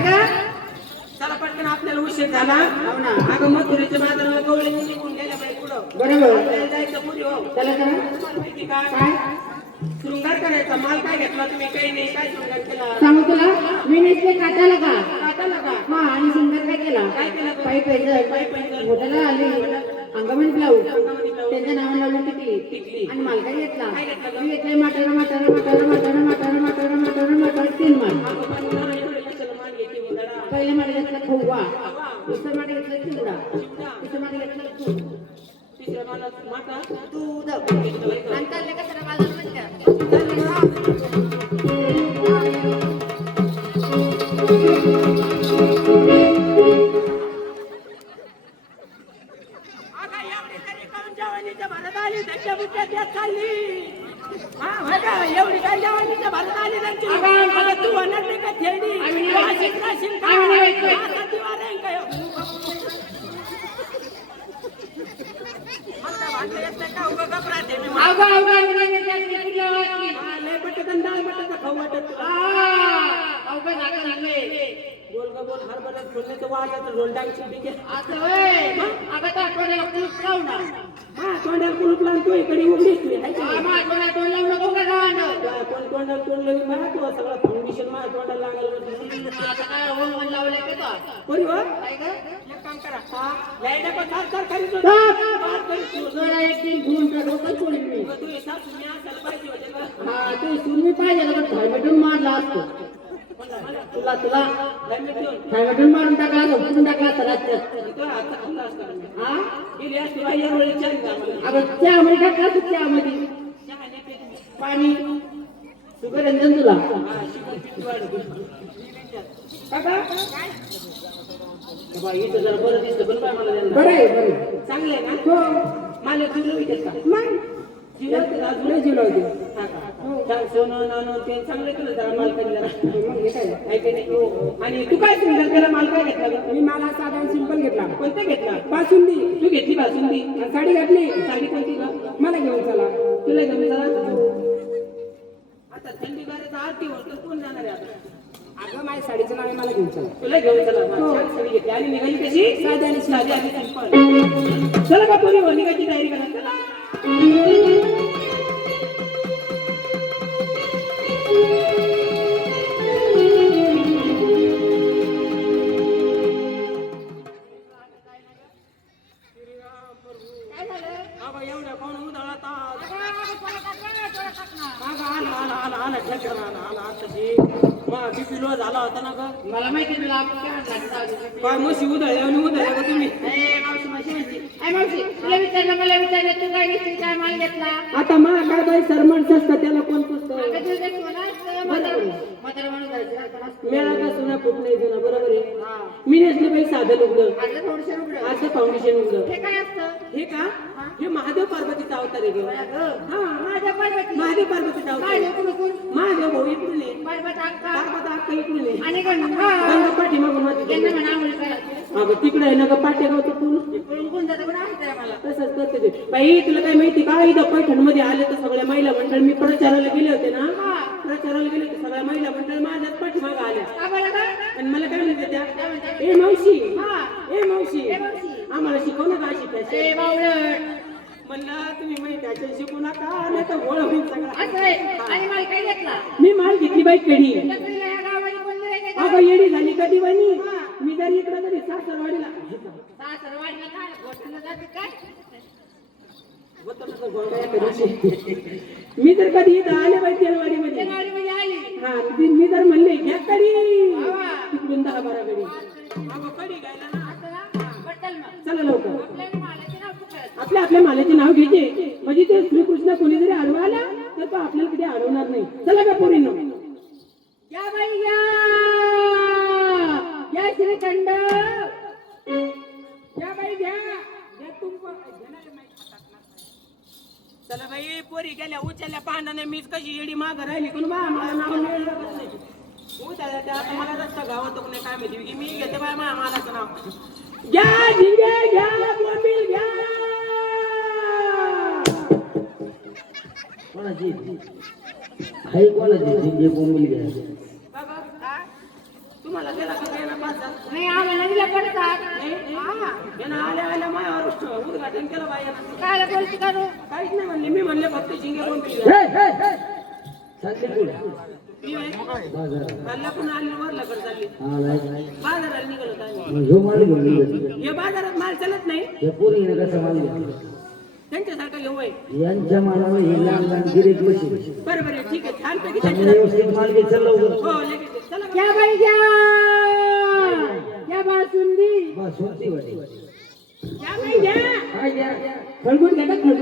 का चला पटकन आपल्याला उशीर झाला हो ना अगं मथुरेच्या बाजाराला गवळे निघून गेल्या बाई पुढं बरोबर आपल्याला जायचं पुढे हो चला करा तुम्हाला माहिती का काय शृंगार करायचा माल काय घेतला तुम्ही काही नाही काय शृंगार केला सांगू तुला मी नेसले काटाला का काटाला का हा आणि सुंदर काय केला काय केलं तू? पायी पैसे मोठ्याला आली अंगमणी ब्लाऊज त्यांच्या नावाने लावून टिकली आणि माल काय घेतला मी घेतले मटार मटार मटार मटार मटार मटार मटार मटार 3 माल पहिले माल घेतला खवा दुसरं माल घेतला चिवडा तिसरं माल घेतला दूध तिसऱ्या मालात माता दूध आणि चालले कशाला बाजार म्हणजे एवढी काय जवानीच्या भारत आली त्यांची तू होणार नाही का थेडी खाऊ वाटत बोल ग बोल हरभऱ्यात फोडण्याचं वाजाचं रोलडांची पिके हा तोंडाला कुलूप लावून तू इकडे उघडीस तू कोण तोंडाला तोंड लावून मला तू सगळं फाउंडेशन मला तोंडाला लागायला कोणी हो एक काम करा हा लाईट पण चार करीत तू सासू मी असायला पाहिजे होते का तू सुरमी पाहिजे मारला असतो तुला तुला थायमेटून मारून टाकला झोपून टाकला तर चहामध्ये टाकला तू चहामध्ये पाणी शुगर रंजन तुला इथं जरा बरं दिसतं पण काय मला बरं आहे बरं चांगलं आहे ना हो मला तुला विचार का मग जिलो होती सोनं नाणं ते चांगलं केलं जरा माल काय आणि तू काय सुंदर त्याला माल काय घेतला मी मला साधा सिंपल घेतला कोणता घेतला बासुंदी तू घेतली बासुंदी साडी घातली साडी कोणती का मला घेऊन चला तुला घेऊन चला आता थंडी गाड्याचा आरती होतं कोण जाणार आहे आता अगं माझ्या साडीचं नाव आहे मला घेऊन चला तुला घेऊन चला छान साडी घेतली आणि निघाली कशी साधी आणि सिंपल चला का पोरी हो निघायची तयारी करा चला एवढ्या कोण उधळा बीपी लो झाला होता ना ग मला माहिती तुला काय म्हशी उधळल्या आणि उधळल्या का तुम्ही तुला विचारलं मला विचारलं तू काय घेतली काय माल घेतला आता मा काय बाई सरमण असतं त्याला कोण पुसतं मेळा का सुना फुट नाही जुना बरोबर आहे मी नेसले बाई साधं लुगडं असं फाउंडेशन उघडं हे का हे महादेव पार्वतीचा अवतार आहे महादेव पार्वतीचा अवतार महादेव भाऊ इकडून पार्वता अक्का इकडून आणि गंगा पाठीमागून अगं तिकडे आहे ना ग पाठीगावचं पूल तसंच करते ते बाई तुला काय माहिती का इथं पैठण मध्ये आले तर सगळ्या महिला मंडळ मी प्रचाराला गेले होते ना प्रचाराला गेले होते सगळ्या महिला मंडळ माझ्याच पाठीमाग आल्या आणि मला काय म्हणते त्या ए मावशी आम्हाला शिकव ना काय शिकायचं म्हणलं तुम्ही माहिती शिकू नका नाही तर गोळ होईल सगळं मी माल घेतली बाई कढी अगं येडी झाली कधी बनी मी जरी इकडं तरी सासरवाडीला मी जर कधी इथं आले बाई तेलवाडी मध्ये हा मी जर म्हणले घ्या कडी तिकडून 10-12 कडी कडी घ्यायला ना चला लवकर आपल्या मालाचे नाव घ्यायचे म्हणजे ते श्रीकृष्ण कोणी जरी आडवा आला तर तो आपल्याला कधी अडवणार नाही चला का पोरींनो या बाई या श्रीखंड या बाई घ्या चला बाई पोरी गेल्या उचलल्या पाहण्याने मीच कशी येडी माग राहिली कोण बा मला नाव मिळलं उचलल्या त्या आता मला रस्ता गावात नाही काय माहिती की मी घेते बाय मालाचं नाव घ्या झिंगे घ्या बोंबील घ्या कोणाची झिंगे बोंबील घ्या बाबा तुम्हाला तुला त्याला का काय ना पासा नाही आम्हाला दिला पडतात यानं आल्या मायावर उद्घाटन केलं बाया काय बोलती करू काहीच नाही म्हणले मी म्हणले फक्त शिंगे कोण पिली पण आली वरलाकडे चालली बाजाराला निघालो काय हे बाजारात माल चालत नाही त्यांच्यासारखं घेऊ आहे यांच्या मालावर हे लहान लहान गिरेक बसले बरं बरं ठीक आहे छान पैकी चांगलं व्यवस्थित माल घे चल लवकर हो लगेच चला क्या बाई क्या बासुंदी बस होती वाटी या बाई घ्या काय द्या खळगून घ्या खळगून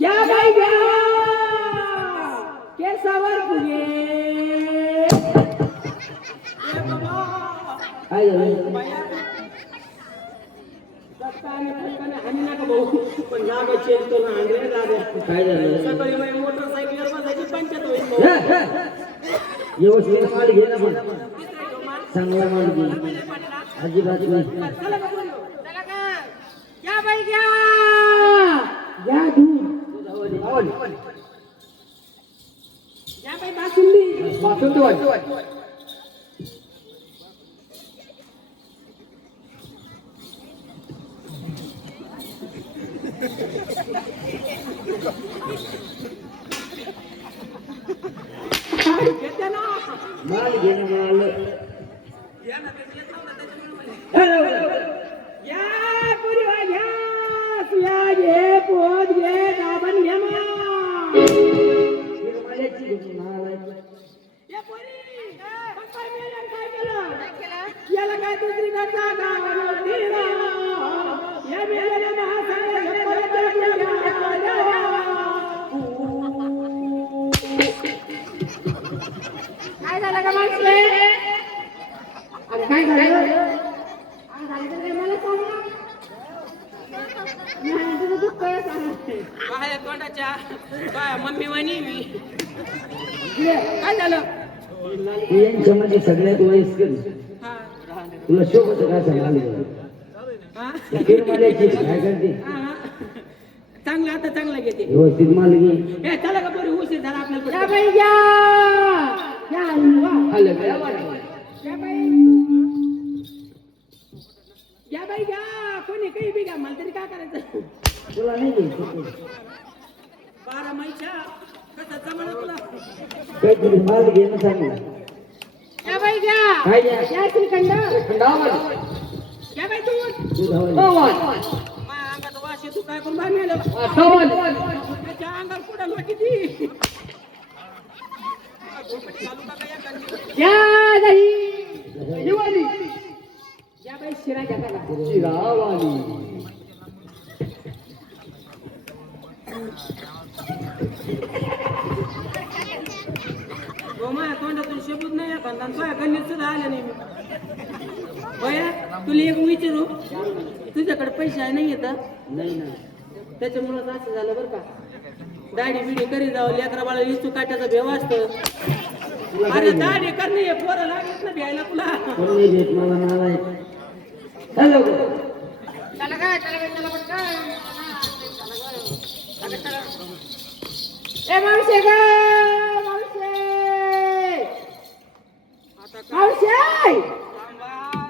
या बाई घ्या केसावर फुगे काय झालं हानी नका भाऊ पण जागा चेलतो ना आंधळे जागा काय झालं सकाळी माझी मोटरसायकलवर बसायची पंचायत होईल भाऊ. व्यवस्थित माल घे ना पण चांगला माल घे अजिबात नाही चला का बोलू? चला का क्या बाई घ्या दूध या बाई बासुंदी वाचून वाट घेते ना माल घे ना माल या ना ते येत नव्हतं त्याच्यामुळे म्हणले. या पुरीवा घ्या सुया घे पोत घे दाबण घे मा या पोरी मग काय मेल्यानं काय केलं याला काय दुसरी करता गावाला दिला या मेल्याला महासागराच्या परत काय झालं का माणसं अरे काय झालं झालं तर मला सांग नाही तुझं दुःख काय सांग बाहेर तोंडाच्या बाया मम्मी म्हणी मी काय झालं यांच्यामध्ये सगळ्यात वयस्कर हा तुला शोभत का सांगायला हा फिरमाल्याची काय करते हा. चांगलं आता चांगलं घेते व्यवस्थित माल घे ए चला का बरी उशीर झाला क्या आपल्याला बाई घ्या हलवा आलं काय घ्या बाई घ्या बाई घ्या कोणी काही बी घ्या मला तरी काय करायचं तुला नाही घ्यायचं 12 महिच्या कसं जमलं तुला काहीतरी माल घे ना चांगला क्या बाई घ्या काय घ्या या श्रीखंड घ्या बाई दूध दुधावर माझ्या अंगात वास येतो काय करून बांधलेलं त्याच्या अंगावर कुठं लोटी ती घ्या दही या बाई शिरा घ्या त्याला शिरावाली हो माझ्या तोंडातून शब्द नाही या खानदान तुझ्या गल्लीत सुद्धा आले नाही मी भया तुला एक विचारू तुझ्याकडे पैसे नाही येत नाही ना त्याच्यामुळं असं झालं बरं का दाढी बिडी करी जावं लेकरा बाळा इचू काट्याचा भेव असतं अरे दाढी करणे पोरं लागत ना भ्यायला तुला कोण नाही भेट मला मला हॅलो चला काय चला पटकन ए मावशे ग मावशे मावशे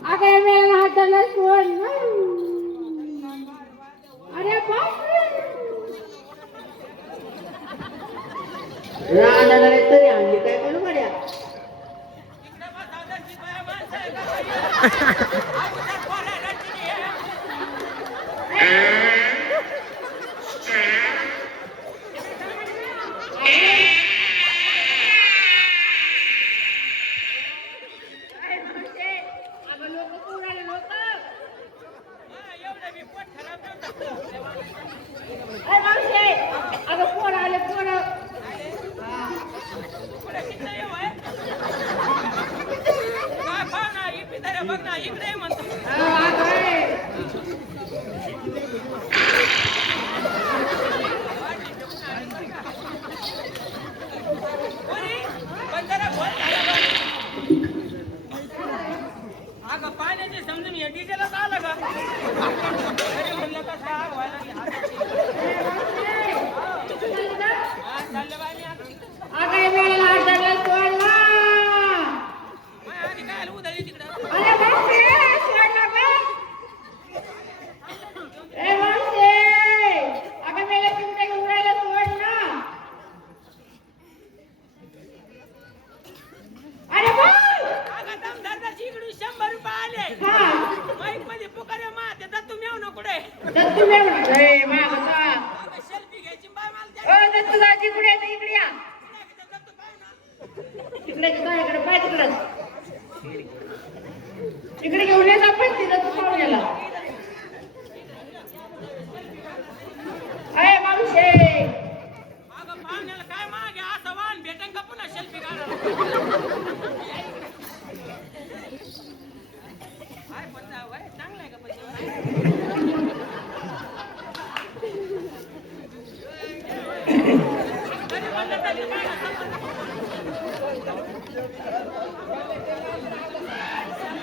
अगं मेला हात धरला सोड अरे बापरे रानाला तरी आणली काय करू बड्या अगं पोर आले पोर बघ ना इकडे म्हणतो अगं पाण्याचे समजून ये डिझेलच आलं का म्हणलं कसं आग व्हायला अगं मेला हात धरला सोडला दत्तू मेवणा रे मागचा दत्तू दाजी कुठे आहे इकडे या तिकडे इकडे पाय तिकडे इकडे घेऊन येत आपण तिला तू पाहून गेला अरे मावशे काय मागे असं वाहन भेटेन का पुन्हा सेल्फी काढा चांगला आहे का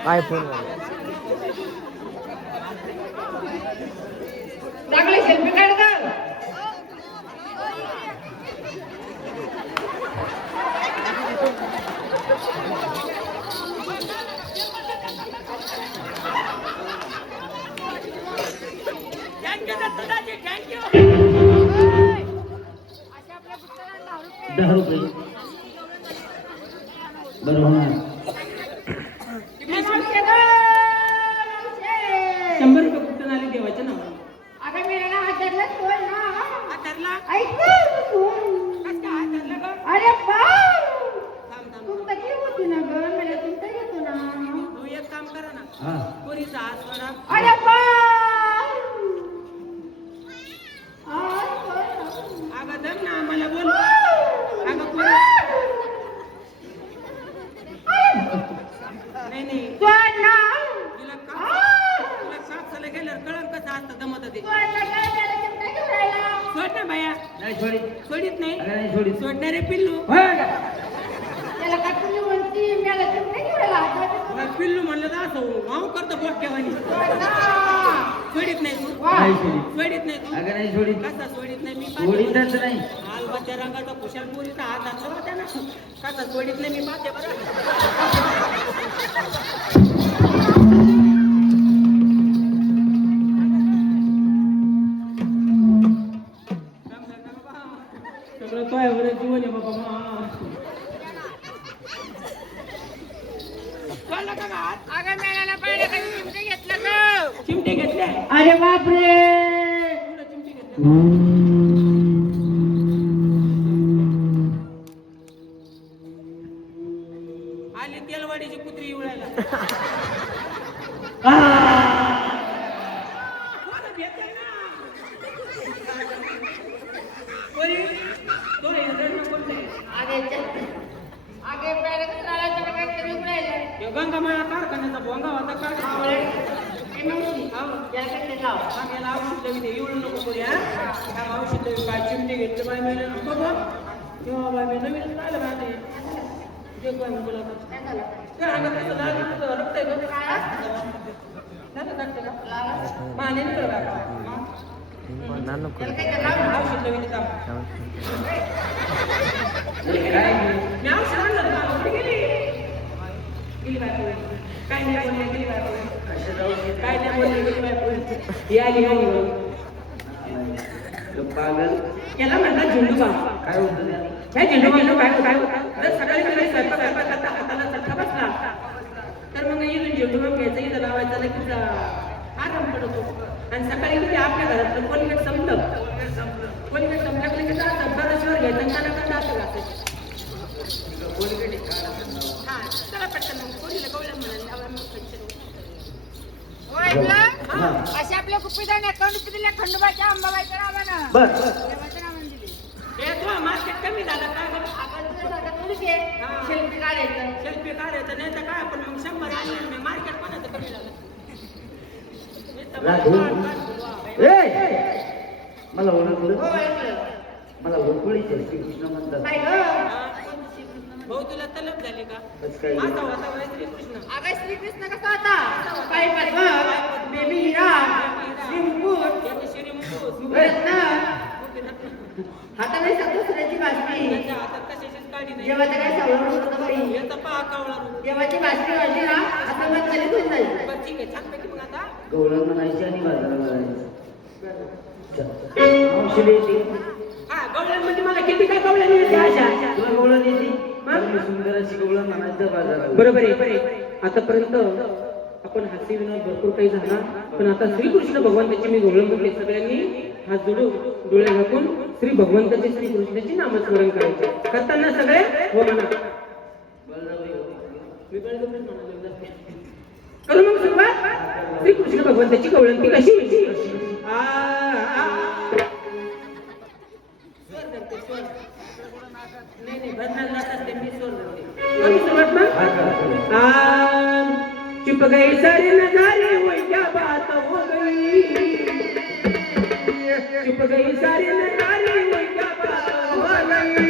आयफोन चांगले सेल्फी काढ का थँक्यू 10 रुपये बरोबर 100 रुपये कुठून आले देवाच्या नावाने अगं मी ना हातातला सोड ना ठरला ऐक अरे तुमचं की होती ना ग मला तुमचं घेतो ना तू एक काम करा ना हा पुरीचा हात सोडा अरे अगं दम ना मला बोल अगं पुरी नाही सोड ना तुला सापसाला गेल्यावर कळण कसं असतं दमत ते सोड ना बाया नाही सोडी सोडित नाही अगं नाही सोडी सोडणारे पिल्लू त्याला का तुम्ही म्हणती मला तुमचं घेऊन मग पिल्लू म्हणलं तर असं माऊ करतो बोक्यावानी सोडित नाही तू नाही सोडी सोडित नाही तू अगं नाही सोडी कसा सोडित नाही मी सोडीतच नाही मालबाच्या रंगाचा खुशाल पुरीचा हात घातला होता ना कसा सोडित नाही मी पाहते बरं सगळं तो आहे जीवन आहे बाबा चिमटे घेतले अरे बापरे चिमटे घेतले आली तेलवाडीची कुत्री उडायला गंगामाया कारखान्याचा भोंगा होता काय एवढं नको करूया औषध काय चिमटे घेतलं बाय मी बाबा तेव्हा बाय मी नवीन राहिलं बाय रक्त माने निकड औषध नवीन मी औषध आणलं गेली काय नाही बोलले गेली काय नाही बोलले गेली आली पागल याला म्हणतात झेंडू काय होतं काय झेंडू काय जर सकाळी स्वयंपाक करता हाताला चटका बसला तर मग इथून झेंडू मग घ्यायचं इथं लावायचा लगेच आराम पडतो आणि सकाळी किती आपल्या घरातलं कोलगेट संपलं कोलगेट संपलं की बरं घ्यायचं आणि त्यांना असं घासायचं हा चला पटकन मग कोणीला गवळ्या म्हणाल अशा आपल्या कुप्पीदाने खंडोबाच्या अंबाबाईच्या नावानं बर देवाच्या नावानं दिली मार्केट कमी झालं काय सेल्फी काढायचं सेल्फी काढायचं नाही तर काय पण मग 100 आणलं मी मार्केट कोणाचं कमी झालं मला ओळखलं हो ऐकलं मला ओळखीचे श्रीकृष्ण म्हणतात भाऊ तुला तलब झाली का कसं काय माझा होता वय श्रीकृष्ण अगं श्रीकृष्ण कसा होता पाय पद्म बेबी हिरा श्रीमुकुट श्रीमुख रत्न हातामध्ये दुसऱ्याची बासरी त्याच्या हातात कशाचीच गाडी नाही जेव्हा काय सावळून होतं बाई याचा पहा कावळा देवाची बासरी वाजली ना आता मग चलित होऊन जाईल बरं ठीक आहे छानपैकी मग आता गवळण म्हणायची आणि बाजारा म्हणायचं औषधी येते हा गवळ्यांमध्ये मला किती काय गवळ्या मिळते अशा तुला गवळण येते सुंदर अशी गवळण म्हणायचं बाजाराला बरोबर आहे आतापर्यंत आपण हास्य विनोद भरपूर काही झाला, पण आता श्रीकृष्ण भगवंताची मी गवळण म्हटले. सगळ्यांनी हात जोडून डोळे झाकून श्री भगवंताचे श्रीकृष्णाचे नामस्मरण करायचे. करताना सगळे हो म्हणा. मी बळजबरीच म्हणालो जास्त. करू मग सुरुवात. श्रीकृष्ण भगवंताची गवळण ती कशी? आ नाही भजनात जातात ते मी स्वर धरते. करू सुरुवात मग. चुप गई सारे नजारे वो क्या बात हो गई, चुप गई सारे नजारे वो क्या बात हो गई,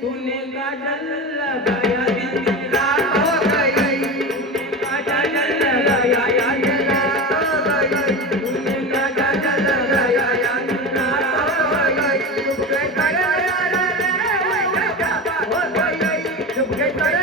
तूने काजल लगाया दिन रात हो गई, तूने काजल लगाया दिन रात हो गई, तूने काजल लगाया दिन रात हो गई, चुप गई सारे नजारे वो क्या बात हो गई, चुप गई सारे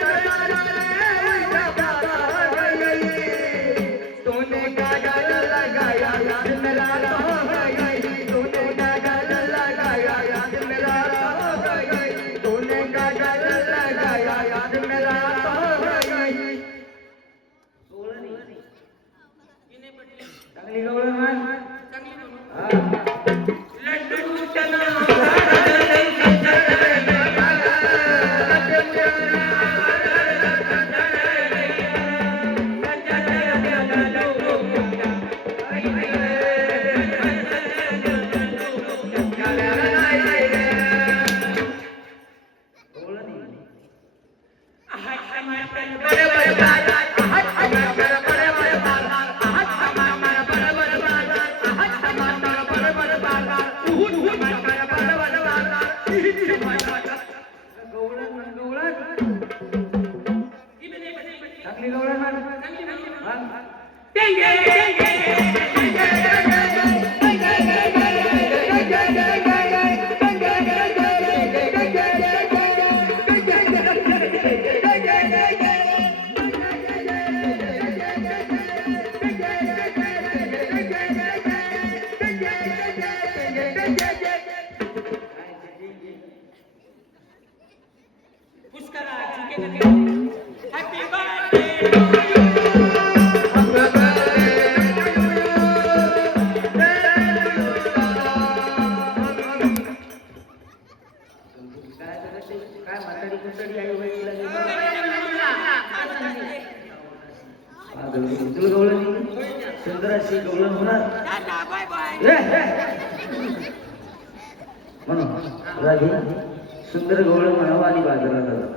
सुंदराशी गवळण होणार म्हणून राधी सुंदर गवळण म्हणावं आणि बाजारात आला.